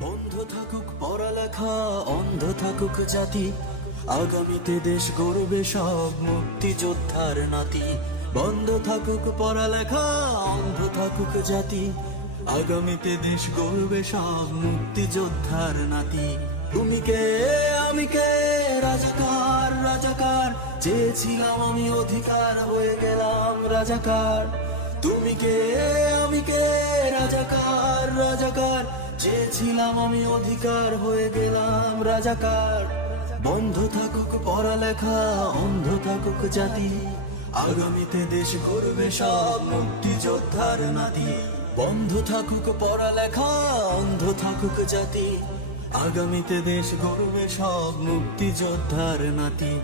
বন্ধ থাকুক পড়ালেখা, অন্ধ থাকুক জাতি, আগামীতে দেশ গড়বে সব মুক্তিযোদ্ধার নাতি। বন্ধ থাকুক পড়ালেখা, অন্ধ থাকুক জাতি, আগামীতে দেশ গড়বে সব মুক্তিযোদ্ধার নাতি। তুমি কে আমি কে, রাজাকার রাজাকার, চেয়েছিলাম আমি অধিকার, হয়ে গেলাম রাজাকার। তুমি কে আমি কে, রাজাকার রাজাকার, চেয়েছিলাম আমি অধিকার, হয়ে গেলাম রাজাকার। বন্ধ থাকুক পড়ালেখা, অন্ধ থাকুক জাতি, আগামীতে দেশ গড়বে সব মুক্তিযোদ্ধার নাতি। বন্ধ থাকুক পড়ালেখা, অন্ধ থাকুক জাতি, আগামীতে দেশ গড়বে সব মুক্তিযোদ্ধার নাতি।